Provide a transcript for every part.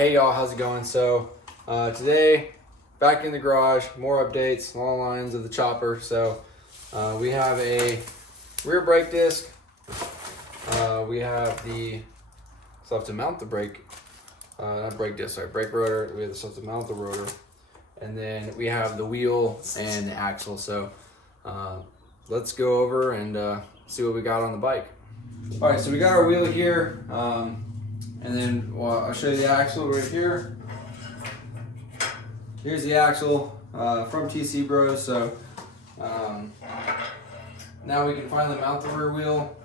Hey y'all, how's it going? So today, back in the garage, more updates along the lines of the chopper. So we have a rear brake disc. We have the stuff to mount the brake, not brake disc, sorry, brake rotor. We have the stuff to mount the rotor. And then we have the wheel and the axle. So let's go over and see what we got on the bike. All right, so we got our wheel here. And then I'll show you the axle right here. Here's the axle from TC Bros. So now we can finally mount the rear wheel.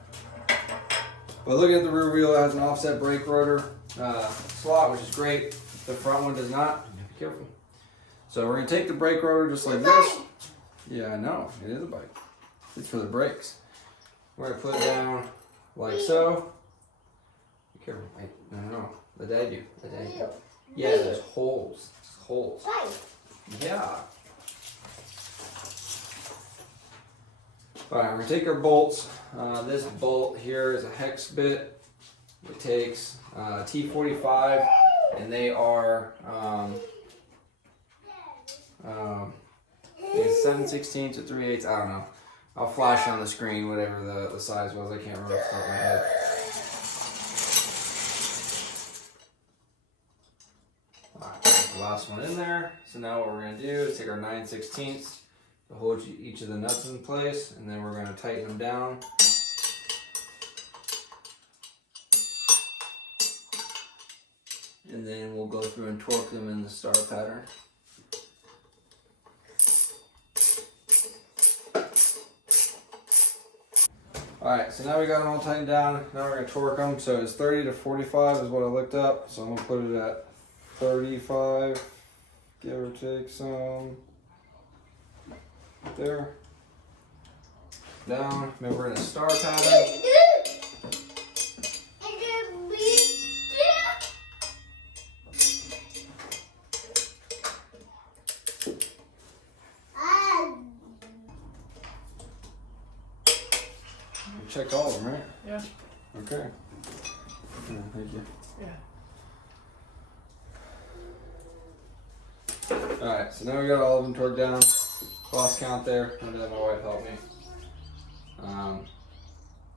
But looking at the rear wheel, it has an offset brake rotor slot, which is great. The front one does not. Be careful. So we're gonna take the brake rotor just like this. Yeah, I know, it is a bike. It's for the brakes. We're gonna put it down like so. Be careful. Wait, no. The dad you. The dad you. Yeah, there's holes. There's holes. Yeah. Alright, we're gonna take our bolts. This bolt here is a hex bit. It takes T45, and they are 7/16 to 3/8. I don't know. I'll flash on the screen whatever the size was. I can't remember off the top of my head. Alright, the last one in there. So now what we're going to do is take our 9/16 to hold each of the nuts in place, and then we're going to tighten them down. And then we'll go through and torque them in the star pattern. Alright, so now we got them all tightened down. Now we're going to torque them. So it's 30 to 45 is what I looked up. So I'm going to put it at 35, give or take some. There. Down. Remember in a star pattern. You checked all of them, right? Yeah. Okay. Yeah, thank you. Yeah. Alright, so now we got all of them torqued down. Lost count there. I'm gonna let my wife help me.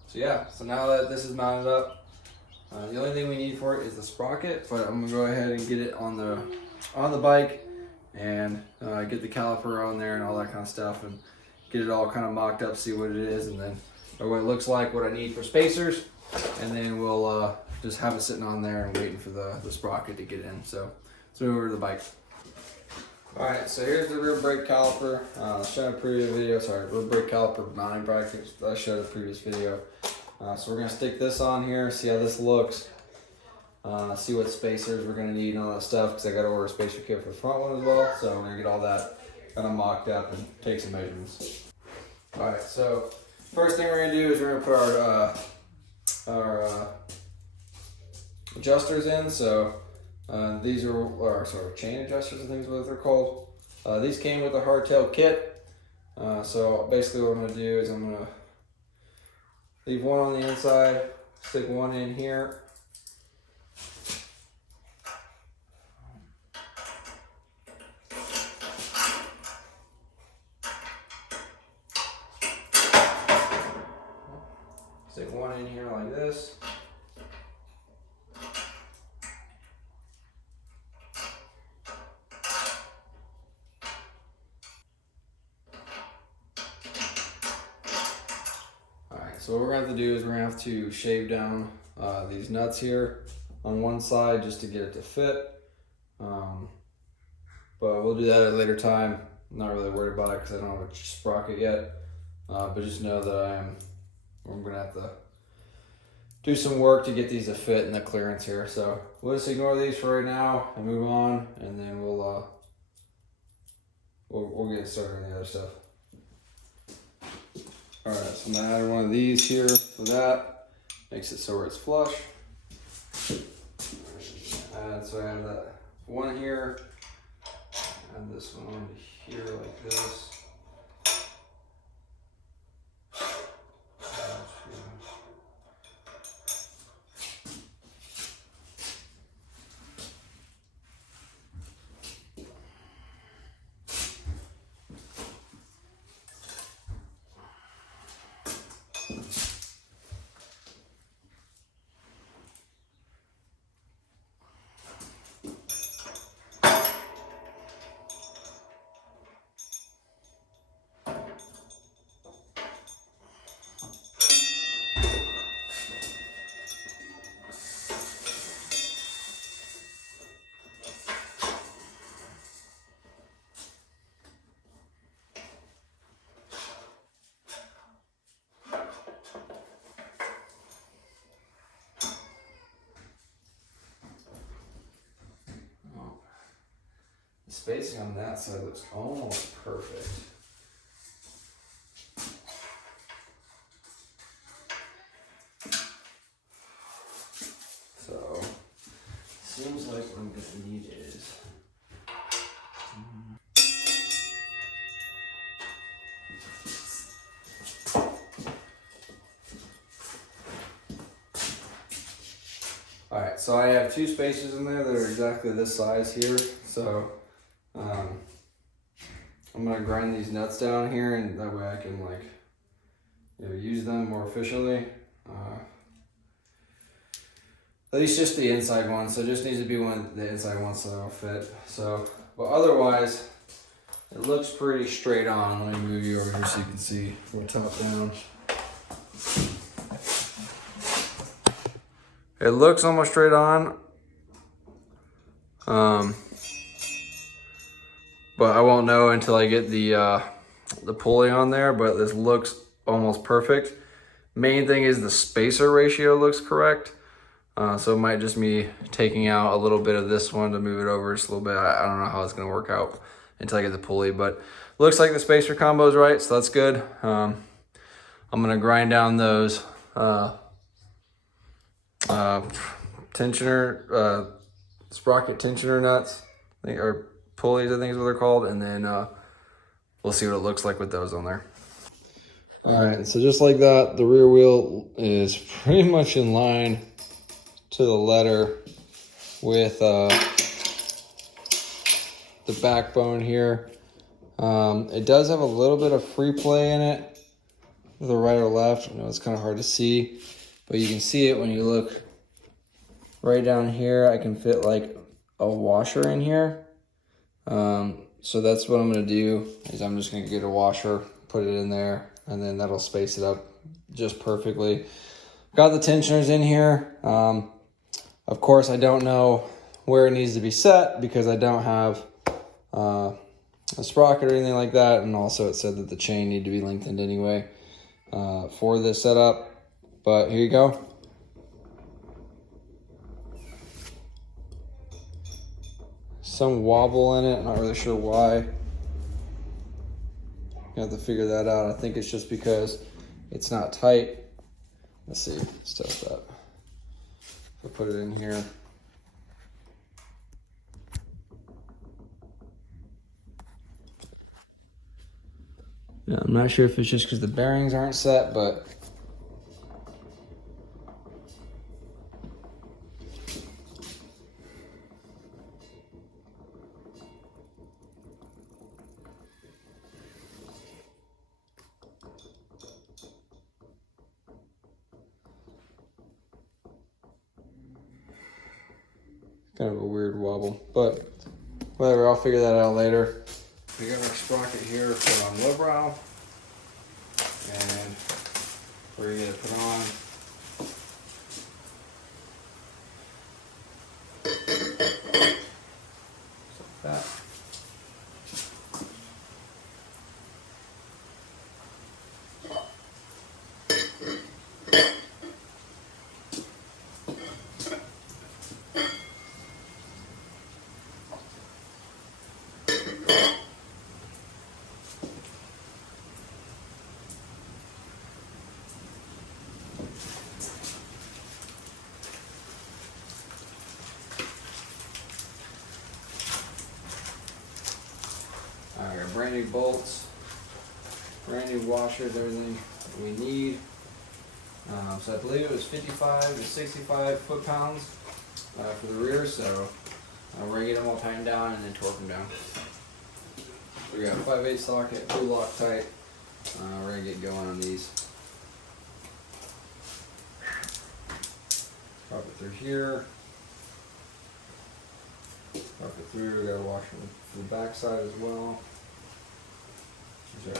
So yeah, so now that this is mounted up, the only thing we need for it is the sprocket, but I'm gonna go ahead and get it on the bike and get the caliper on there and all that kind of stuff and get it all kind of mocked up, see what it is, and then or what it looks like, what I need for spacers, and then we'll just have it sitting on there and waiting for the sprocket to get in. So let's move over to the bike. Alright, so here's the rear brake caliper. I showed a previous video, rear brake caliper mounting bracket I showed a previous video. So we're going to stick this on here, see how this looks, see what spacers we're going to need and all that stuff, because I got to order a spacer kit for the front one as well. So we're going to get all that kind of mocked up and take some measurements. Alright, so first thing we're going to do is we're going to put our adjusters in. So these are sort of chain adjusters, I think is what they're called. These came with a hardtail kit. So basically what I'm going to do is I'm going to leave one on the inside, stick one in here. Stick one in here like this. So what we're going to have to do is we're going to have to shave down these nuts here on one side just to get it to fit. But we'll do that at a later time. I'm not really worried about it because I don't have a sprocket yet. But just know that I'm going to have to do some work to get these to fit in the clearance here. So we'll just ignore these for right now and move on, and then we'll get started on the other stuff. Alright, so now I add one of these here for that. Makes it so where it's flush. And so I have that one here, and this one here like this. The spacing on that side looks almost perfect. So, seems like what I'm gonna need is alright, so I have two spaces in there that are exactly this size here. So I'm gonna grind these nuts down here, and that way I can use them more efficiently. At least just the inside one, so it just needs to be the inside one so it'll fit. So, but otherwise, it looks pretty straight on. Let me move you over here so you can see from top down. It looks almost straight on. But I won't know until I get the pulley on there, but this looks almost perfect. Main thing is the spacer ratio looks correct. So it might just be taking out a little bit of this one to move it over just a little bit. I don't know how it's gonna work out until I get the pulley, but looks like the spacer combo is right, so that's good. I'm gonna grind down those tensioner, sprocket tensioner nuts, or pulleys, I think is what they're called, and then we'll see what it looks like with those on there. All right, so just like that, the rear wheel is pretty much in line to the letter with the backbone here. It does have a little bit of free play in it, the right or left. I know it's kind of hard to see, but you can see it when you look right down here. I can fit like a washer in here. So that's what I'm gonna do, is I'm just gonna get a washer, put it in there, and then that'll space it up just perfectly. Got the tensioners in here. Of course, I don't know where it needs to be set because I don't have a sprocket or anything like that. And also it said that the chain need to be lengthened anyway for this setup. But here you go. Some wobble in it, not really sure why. You have to figure that out. I think it's just because it's not tight. Let's see, let's test that. If I put it in here. Yeah, I'm not sure if it's just because the bearings aren't set, but kind of a weird wobble, but whatever, I'll figure that out later. We got our sprocket here for on lowbrow, and we're gonna put on like that. I got brand new bolts, brand new washers, everything we need. So I believe it was 55 to 65 foot-pounds for the rear, so we're gonna get them all tightened down and then torque them down. We got 5/8 socket, full Loctite. We're gonna get going on these. through here. Work it through. We gotta wash the back side as well. Sure.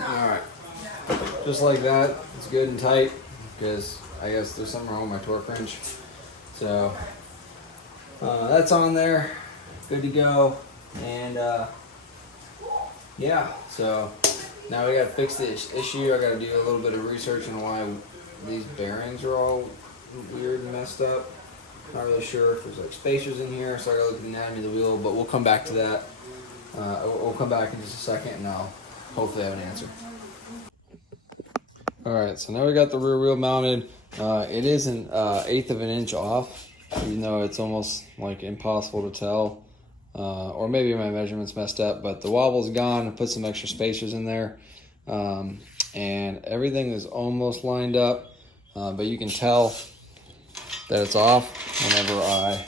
Alright, just like that, it's good and tight, because I guess there's something wrong with my torque wrench. So, that's on there, good to go, and yeah, so now we gotta fix the issue. I gotta do a little bit of research on why these bearings are all weird and messed up. Not really sure if there's like spacers in here, so I gotta look at the anatomy of the wheel, but we'll come back to that. We'll come back in just a second and I'll hopefully have an answer. Alright, so now we got the rear wheel mounted. It is an 1/8 of an inch off, even though it's almost like impossible to tell. Or maybe my measurements messed up, but the wobble's gone. I put some extra spacers in there. And everything is almost lined up, but you can tell that it's off whenever I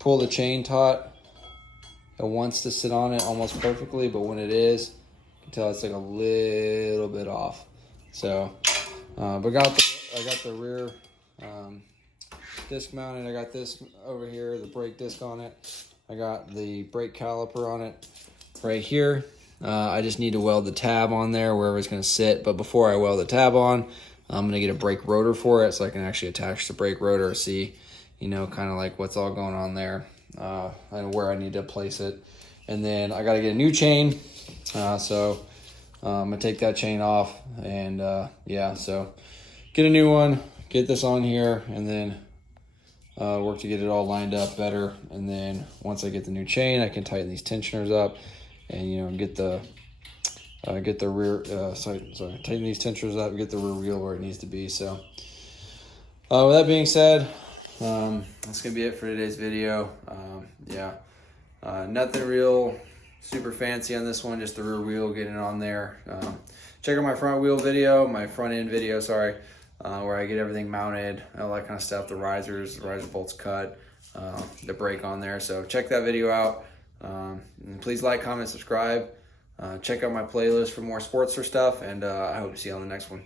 pull the chain taut. It wants to sit on it almost perfectly, but when it is, you can tell it's like a little bit off. So, but I got the rear disc mounted. I got this over here, the brake disc on it. I got the brake caliper on it right here. I just need to weld the tab on there wherever it's going to sit. But before I weld the tab on, I'm going to get a brake rotor for it so I can actually attach the brake rotor, see, you know, kind of like what's all going on there. And where I need to place it. And then I got to get a new chain. So I'm going to take that chain off. And yeah, so get a new one, get this on here, and then work to get it all lined up better. And then once I get the new chain, I can tighten these tensioners up and, you know, get the rear, tighten these tensioners up and get the rear wheel where it needs to be. So with that being said, that's gonna be it for today's video. Yeah, nothing real super fancy on this one, just the rear wheel, getting it on there. Check out my front wheel video, my front end video, sorry, where I get everything mounted, all that kind of stuff, the riser bolts cut, the brake on there. So check that video out. And please like, comment, subscribe. Check out my playlist for more Sportster stuff, and I hope to see you on the next one.